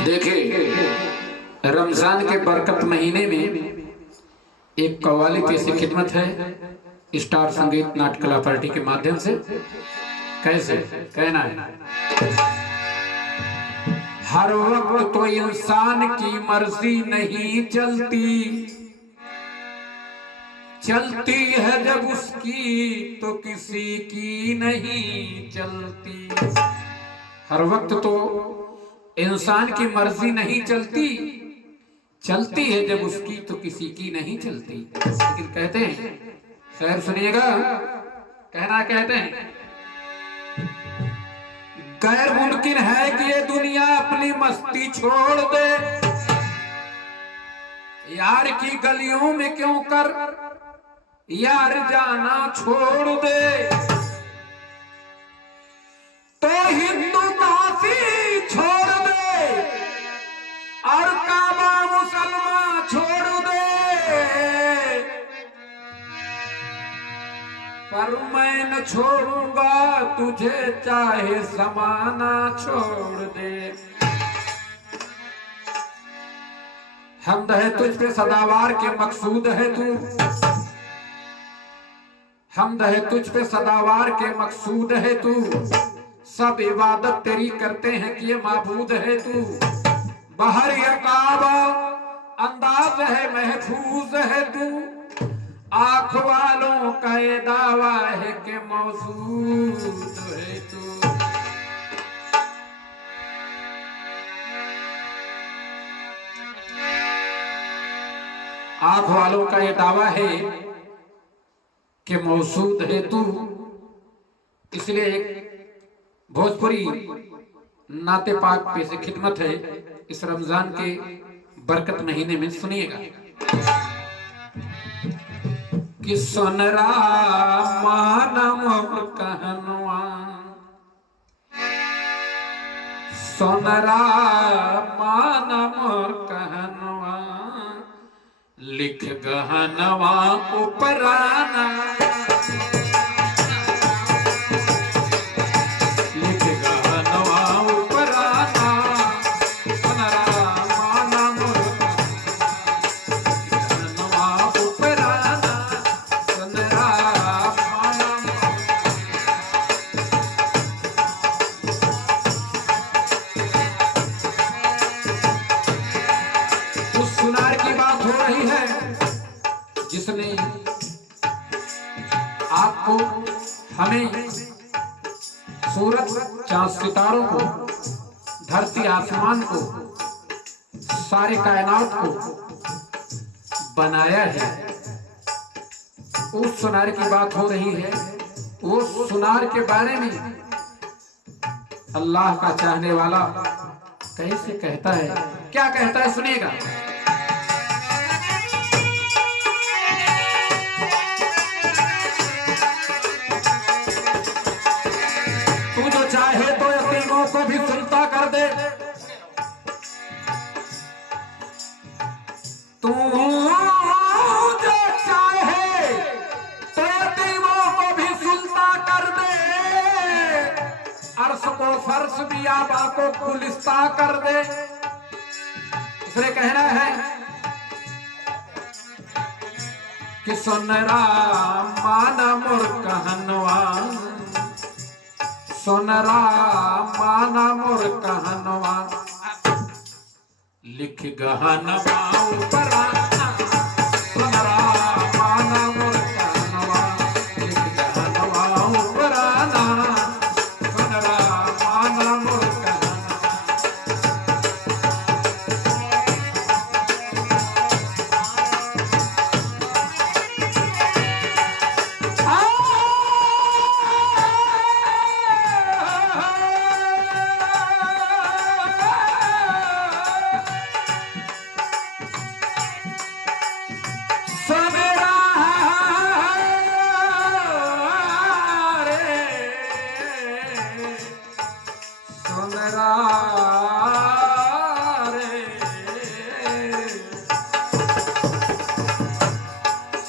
देखिए, रमजान के बरकत महीने में एक कव्वाली पेश खिदमत है स्टार संगीत नाट्य कला पार्टी के माध्यम से। कैसे कहना है? हर वक्त तो इंसान की मर्जी नहीं चलती, चलती है जब उसकी तो किसी की नहीं चलती। हर वक्त तो इंसान की मर्जी नहीं चलती, चलती है जब उसकी तो किसी की नहीं चलती। लेकिन कहते हैं, शायर सुनिएगा, कहना कहते हैं, गैर मुमकिन है कि ये दुनिया अपनी मस्ती छोड़ दे, यार की गलियों में क्यों कर यार जाना छोड़ दे। तो हिंदू काफी छोड़ दे और काबा मुसलमान छोड़ दे, पर मैं न छोड़ूंगा तुझे चाहे जमाना छोड़ दे। हमद है तुझ पे सदावार के मकसूद है तू, हमद है तुझ पे सदावार के मकसूद है तू, सब इबादत तेरी करते हैं कि ये माबूद है तू। बाहर या काबा अंदाज है महफूज है तू, आंख वालों का ये दावा है कि मौजूद है तू। आंख वालों का ये दावा है कि मौजूद है तू। इसलिए एक भोजपुरी नाते पाक पे से खिदमत है इस रमजान के बरकत महीने में। सुनिएगा कि सोनरा मानम कहनवा, सोनरा मानम कहनवा, लिख गहनवा उपराना, जिसने आपको हमें सूरज चांद सितारों को, धरती आसमान को, सारे कायनात को बनाया है। उस सुनार की बात हो रही है। वो सुनार के बारे में अल्लाह का चाहने वाला कैसे कहता है, क्या कहता है, सुनिएगा। चाहे तो यतीमों को भी सुनता कर दे, तू जो चाहे तो यतीमों को भी सुनता कर दे, अर्श को फर्श भी आबा को गुलिस्ता कर दे। इसलिए कहना है कि सुनरा माना मोर कहनवा, सोनरा माना मोर कहनवा, लिख गहनवा उपराना, सोनरा माना मोर कहनवा, लिख गहनवा उपराना, सोनरा माना मोर कहनवा।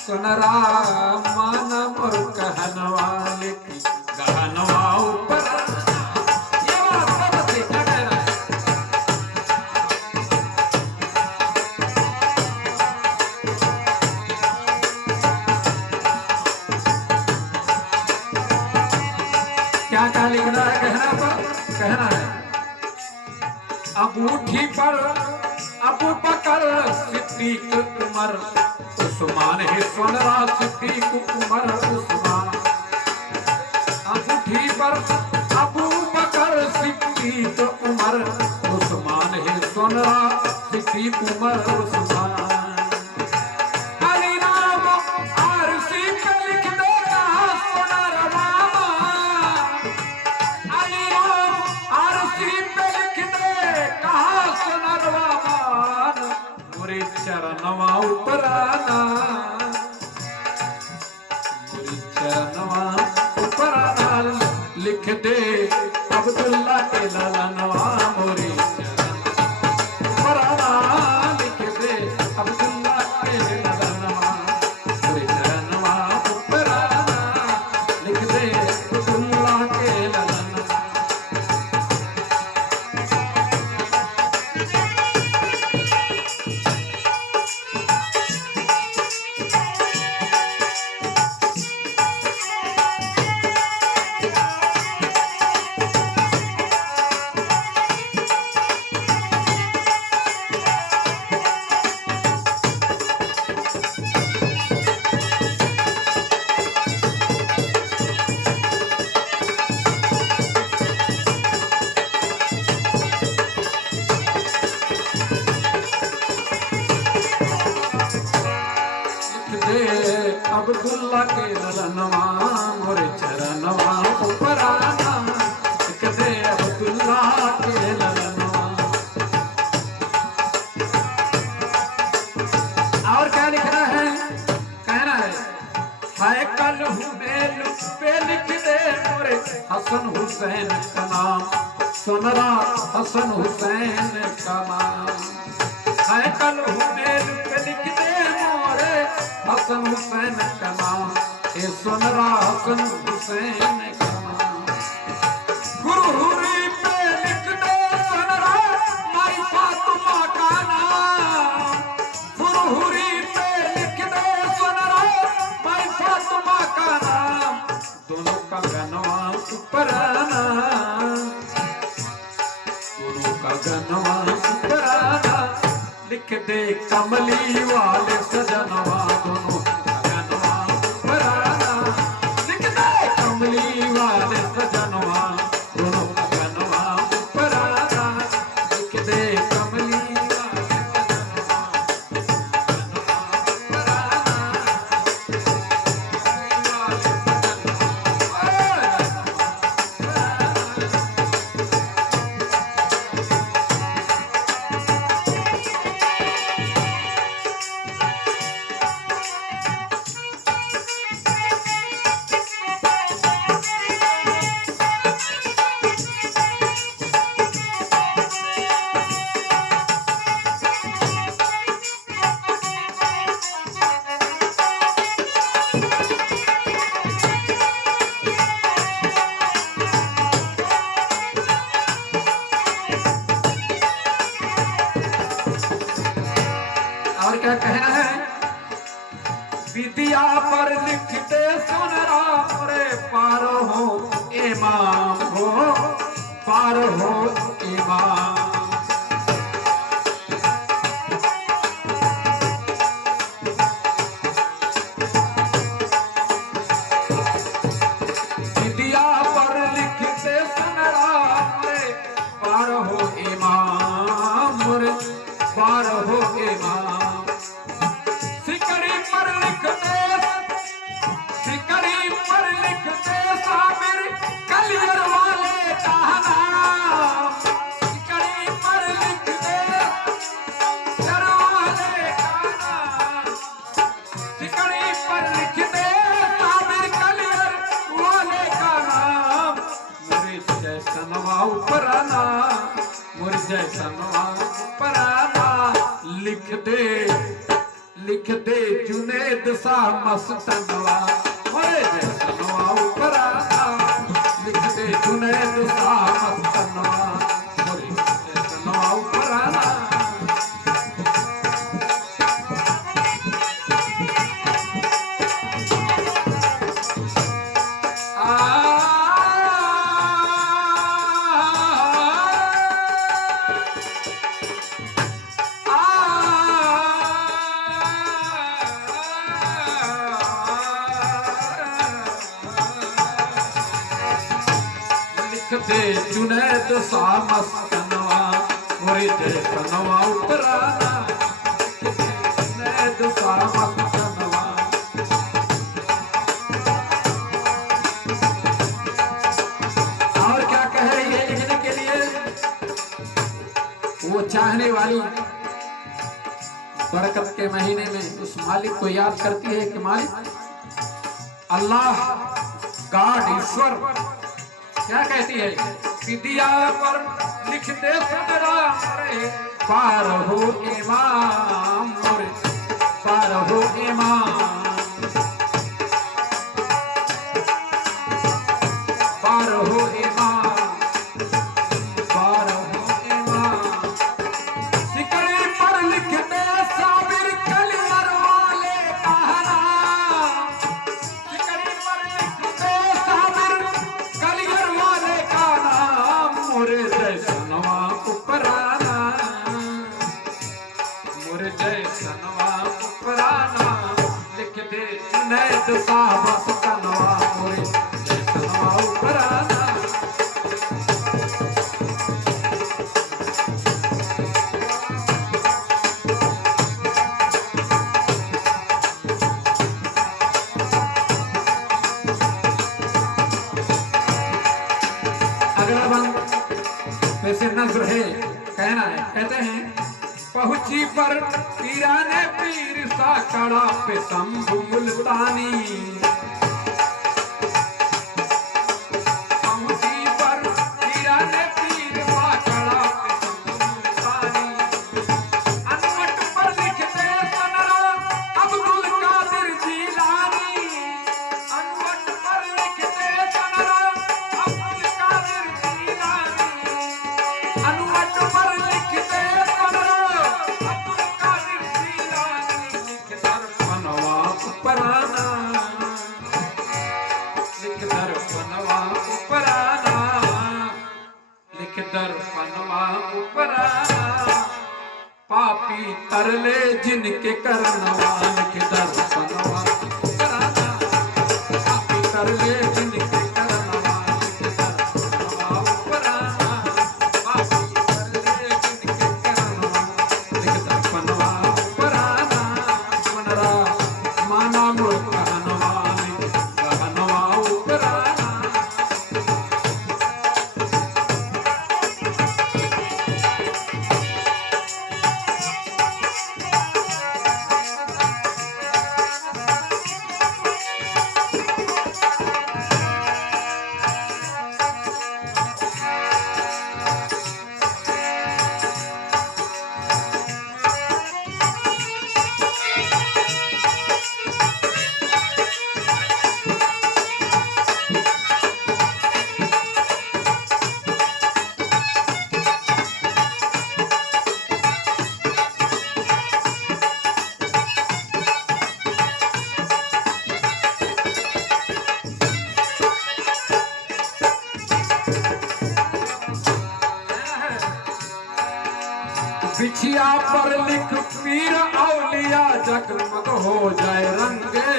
सुनरा माना मोर कहनवा, लिख गहनवा ऊपर। ये बात अंगूठी पर अबू बकर सिद्दीक उमर उस्मान है सोनरा सिद्दीक उमर उस्मान। अंगूठी पर अबू बकर सिद्दीक उमर उस्मान है सोनरा सिद्दीक उमर उस्मान। अली नाम आरसी पे लिख देना सोनर मामा, अली नाम आरसी पे लिख दे कहा सोनर मामा, मुरी चरणवा उपराना, मुरी चरणवा उपराना लिख दे अब्दुल्ला के ललनवा, मुरी अब्दुल्ला के ललनवा मोरे चरणवा उपराना लिख दे अब्दुल्ला के ललनवा। और क्या लिखना है, कहना है कल हुमेल पे लिख दे मोरे हसन हुसैन का नाम, सोनरा हसन हुसैन का नाम है। कल हुमेल पे लिख दे मोरे हसन हुसैन का नाम, ए सोनरा हसन हुसैन का नाम। गुरहुरी पे लिख दे सोनरा माई फातिमा का नाम, गुरहुरी पे लिख दे सोनरा माई फातिमा का नाम, दोनों का गनवा उपराना, दोनों का गनवा उपराना लिख दे कमली वाले सजनवा, दोनों गनवा उपराना लिख दे कमली वाले सजनवा, दोनों गनवा उपराना लिख दे कमली वाले सजनवा, गनवा उपराना और क्या कहना है, विद्या पर लिखते सोनरा रे पार हो इमाम हो, पार हो इमाम। विद्या पर लिखते सोनरा रे पार हो इमाम, रे पार हो इमाम। सिकड़ी पर लिखते साबिर कलियर वाले का नाम, सिकड़ी पर लिखते वाले का नाम, सिकड़ी पर लिखते साबिर कलियर वाले का नाम, मुझे जैसनवा उपराना, मुझे जैसनवा उपराना लिख दे जुनेद सा मस्तनवा, मोरे जैसनवा उपराना लिख दे जुनेद सा मस्तनवा, मोरे जैसनवा उपराना। सा मस्तनवा मोरे जैसनवा उपराना नैद सा मस्तनवा। और क्या कहे ये लिखने के लिए, वो चाहने वाली बरकत के महीने में उस मालिक को याद करती है कि मालिक अल्लाह गॉड ईश्वर क्या कहती है, विद्या पर लिखते सदरा पार हो इमाम मोरे पार हो इमाम पार हो इमाम पार हो इमाम। सिकड़ी पर लिखते साबिर कलियर वाले कहना, सिकड़ी पर लिखते साबिर कलियर वाले का नाम मोरे जैसनवा उपराना मोरे जैसनवा उपराना लिख दे जुनैद सा मस्तनवा मोरे जैसनवा उपराना। अगला बंद वैसे नज्र है, कहना है, कहते हैं पहुंची पर पीराने पीर सा कड़ा पे शंभु मुल्तानी, पहुंची पर पीराने पीर सा कड़ा पे शंभु मुल्तानी। अनवट पर लिखते सनरा अब्दुल कादिर जीलानी, अनवट पर लिखते सनरा अब्दुल कादिर जीलानी, अनवट पर लिखते सनरा अब्दुल कादिर जीलानी। लिख दर्पणवा उपराना लिख दर्पणवा उपराना लिख दर्पणवा उपराना। पापी तरले जिनके करनवा लिख दर्पणवा उपराना, पापी तरले जिनके करनवा लिख दर्पणवा उपराना, पापी तरले जिनके करनवा लिख दर्पणवा उपराना। मनरा माना मोर कहनवा लिख कहनवा उपराना। बिछिया पर लिख पीर औलिया जगमग हो जाए रंगे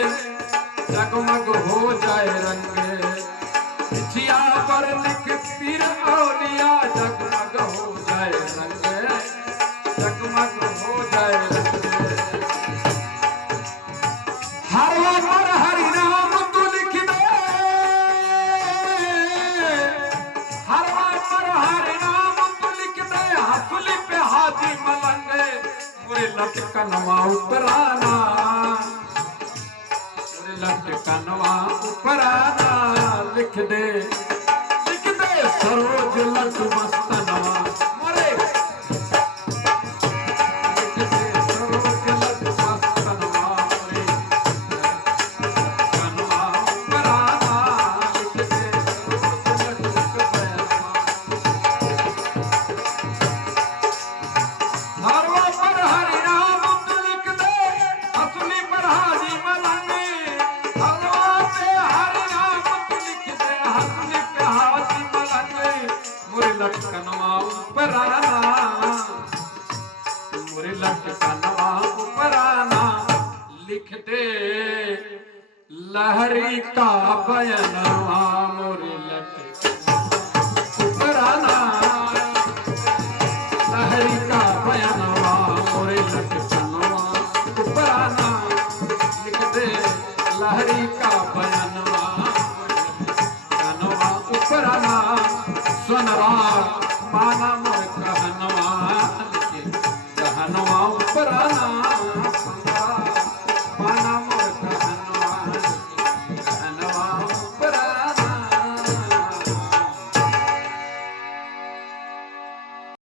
जगमग हो जाए रंगे। बिछिया पर लिख पीर औलिया जगमग हो जाए रंगे जगमग हो जाए रंगे। हर पर हरि नाम तू लिख दे, हर पर हरि नाम तू लिख दे, हसुली पे हाजी मलंगे मोरे लटकनवा उपराना मोरे लटकनवा उपराना। लिख दे सरोज लट मस्तनवा मोरे लिख दे सरोज लट मस्तनवा मोरे लटकनवा उपराना। लिख दे सरोज लट मस्तनवा हरवा पर हरि नाम तू लिख दे, हसुली पर हाजी मलंगे। हरवा पे हरि नाम तू लिख दे, हसुली पे हाजी मलंगे मोरे लटकनवा उपराना मोरे लटकनवा उपराना। लिख दे लहरी का बयनवा मोरे